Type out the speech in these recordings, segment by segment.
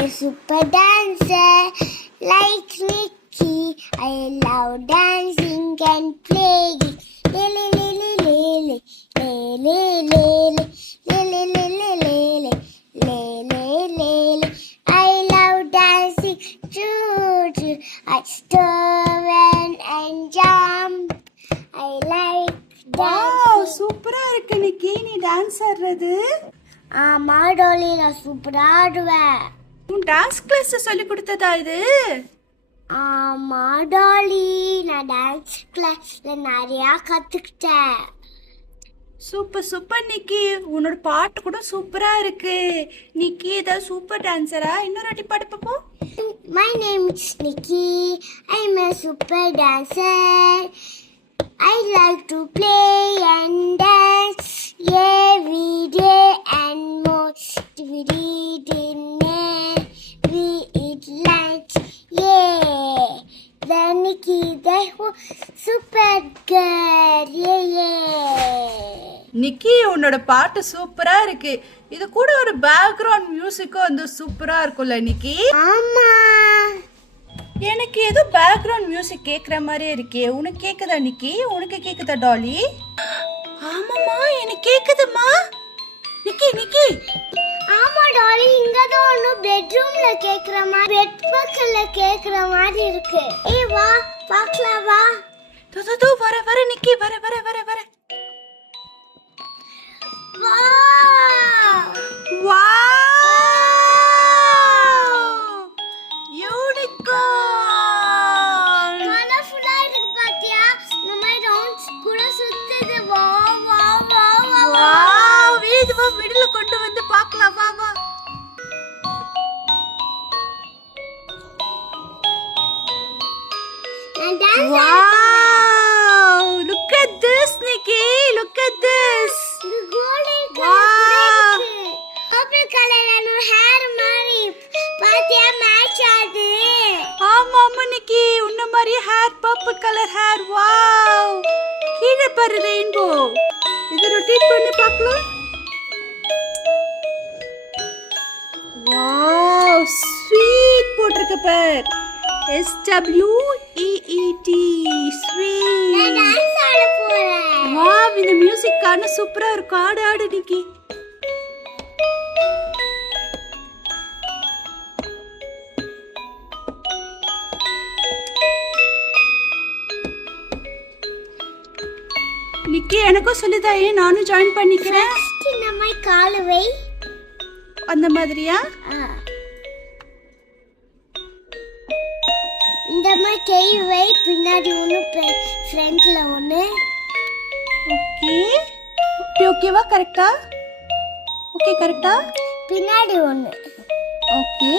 a super dancer like Nikki. I love dancing and playing. Lily, lily, lily, lily, lily, lily, lily, lily, lily. I love dancing too. I stop and jump. I like wow dancing. சூப்பரா இருக்கு நிக்கி நீ dance ஆடுறது. ஆமா tally, நான் சூப்பரா ஆடுவேன். உன் dance class சொல்லி கொடுத்ததா இது? ஆமா டாலி, நான் டான்ஸ் கிளாஸ்ல நிறைய கத்துக்கிட்டேன். சூப்பர் சூப்பர் நிக்கி, உன்னோட பாட்டு கூட சூப்பரா இருக்கு. நிக்கி ஏதாவது சூப்பர் டான்சரா? இன்னொரு வாட்டி பாட்டு பார்ப்போம். My name is Nikki. I'm a super dancer. I like to play and dance every day and most we eat dinner. We eat lunch. Yeah. The Nikki, the super girl. Yeah. நிக்கி உன்னோட பாட்டு சூப்பரா இருக்கு. இது கூட ஒரு background மியூசிக்கும் வந்து சூப்பரா இருக்கும்ல நிக்கி? ஆமா. எனக்கு ஏதோ பேக்ரவுண்ட் மியூசிக் கேக்குற மாதிரியே இருக்கே. உனக்கு கேக்குதா நிக்கி? உனக்கு கேக்குதா டாலி? ஆமாம்மா எனக்கு கேக்குதுமா. நிக்கி நிக்கி ஆமா டாலி, இங்கதான் ஒண்ணு பெட்ரூம்ல கேக்குற மாதிரி, பெட் பக்கத்துல கேக்குற மாதிரி இருக்கு. ஏய் வா பார்க்கலாம் வா. தோ வர வர நிக்கி வர வர வர வர. வாவ்! வாவ்! யூனிகார்ன்! கலர்ஃபுல்லா இருக்கு பாத்தியா? இந்த மாதிரி ரவுண்ட்ஸ் கூட சுத்துது. Wow wow wow wow. Wow! இதுவா மிடில்ல கொண்டு வந்து பார்க்கலாம் வா வா. நான் dance Wow! Look at this, Nikki. Look at this. இது கோல்டன் Wow! கலர் இருக்கு. பர்பிள் கலர்ல ஹேர் மாதிரி பாத்தியா மேட்ச் ஆகுது. ஆமா ஆமா நிக்கி, உன்ன மாதிரி hair purple colour hair. Wow! கீழே பாரு ரெயின்போ. இது ரொட்டேட் பண்ணி பார்க்கலாம். வாவ்! ஸ்வீட் போட்டிருக்க பார். SWEET நான் ஸ்வீட். டான்ஸ் ஆட போறேன். வாவ்! இந்த மியூசிக் கான சூப்பரா இருக்கும். ஆடு ஆடு நிக்கி. நிக்கி எனக்கும் சொல்லுதா, ஏன் நானும் ஜாயின் பண்ணிக்கிறேன். ஃபர்ஸ்ட் நம்ம கால் வை. அந்த மாதிரியா? இந்த மாதிரி கை வை, பின்னாடி ஒன்று ஃப்ரண்ட்ல ஒன்று. ஓகே ஓகேவா? கரெக்டா? ஓகே கரெக்டா? பின்னாடி ஒன்று. Okay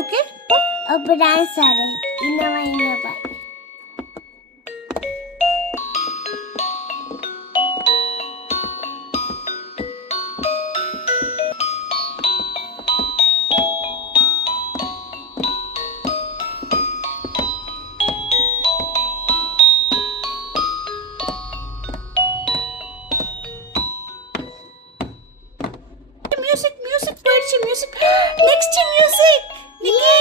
okay. அப்போ டான்ஸ் ஆடு. இன்னவா இன்னவா. மியூசிக் மியூசிக் போயிடுச்சு. Music next music. நிக்கி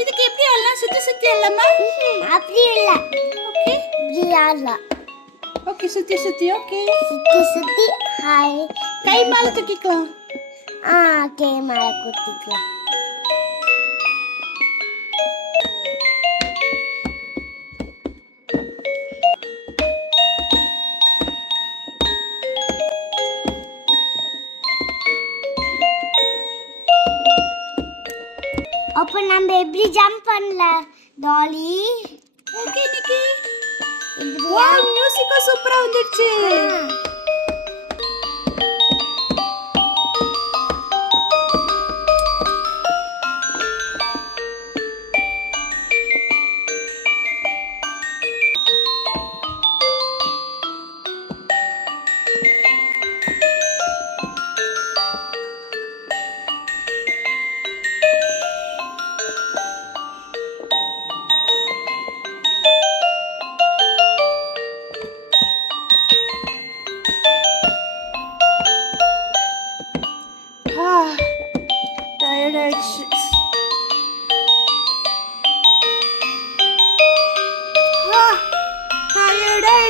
இதுக்கு எப்படி எல்லாம் சுத்தி சுத்தி எல்லாமா? அப்படி இல்லை, ஓகே இப்படி ஆடலாம். ஓகே சுத்தி சுத்தி. ஓகே சுத்தி சுத்தி ஹாய். கை மேல தூக்கிக்கலாம். கை மேலே குத்திக்கலாம். அப்போ நம்ம எப்படி ஜம்ப் பண்ணல டாலி? ஓகே நிக்கி. வாவ் மியூசிக்கும் சூப்பரா வந்துருச்சு.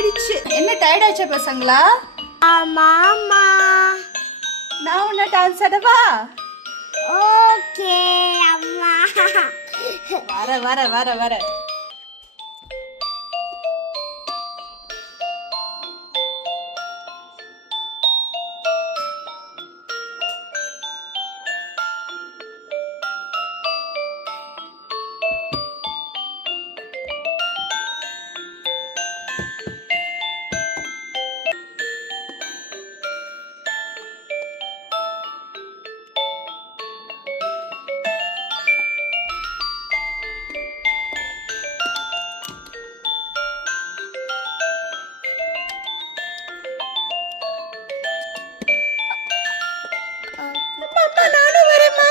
ஆயிடுச்சு. என்ன டயர்ட் ஆச்சா பசங்களா? ஆமாமா. நான் உன்ன டான்ஸ் ஆடவா? ஓகே அம்மா. வர வர வர வர. நானும் வரேம்மா.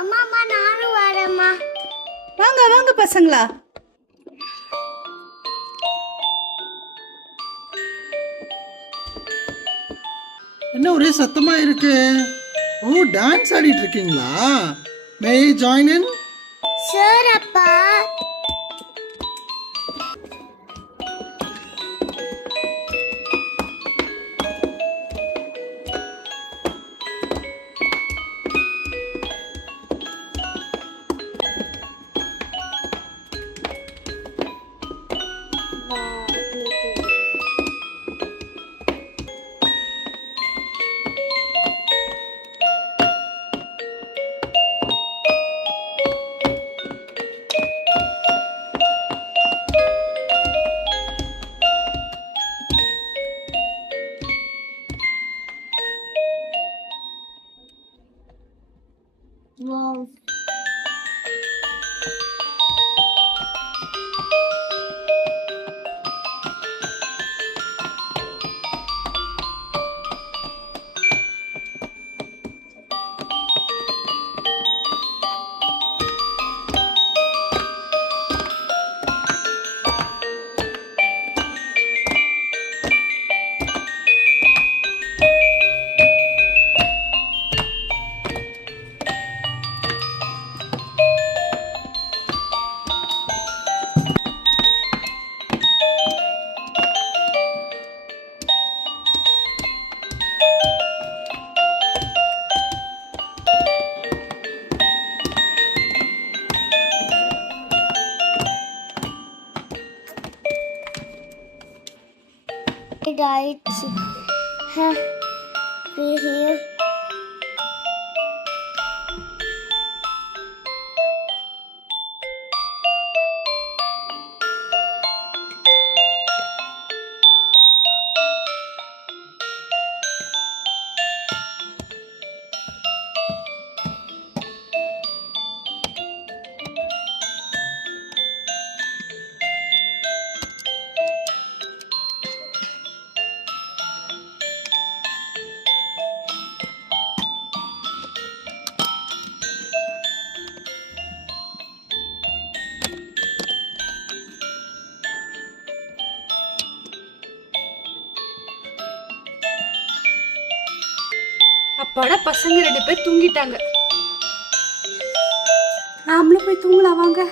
அம்மா நானும் வரேம்மா. வாங்க வாங்க பசங்களா. என்ன ஒரே சத்தமா இருக்கு? ஓ, டான்ஸ் ஆடிட்டு இருக்கீங்களா? மே ஐ ஜாயின் இன்? சார் அப்பா. Wow. ஆயிடுச்சு. அப்பாடா, பசங்க 2 பேர் தூங்கிட்டாங்க. நாமளும் போய் தூங்கலாம் வாங்க.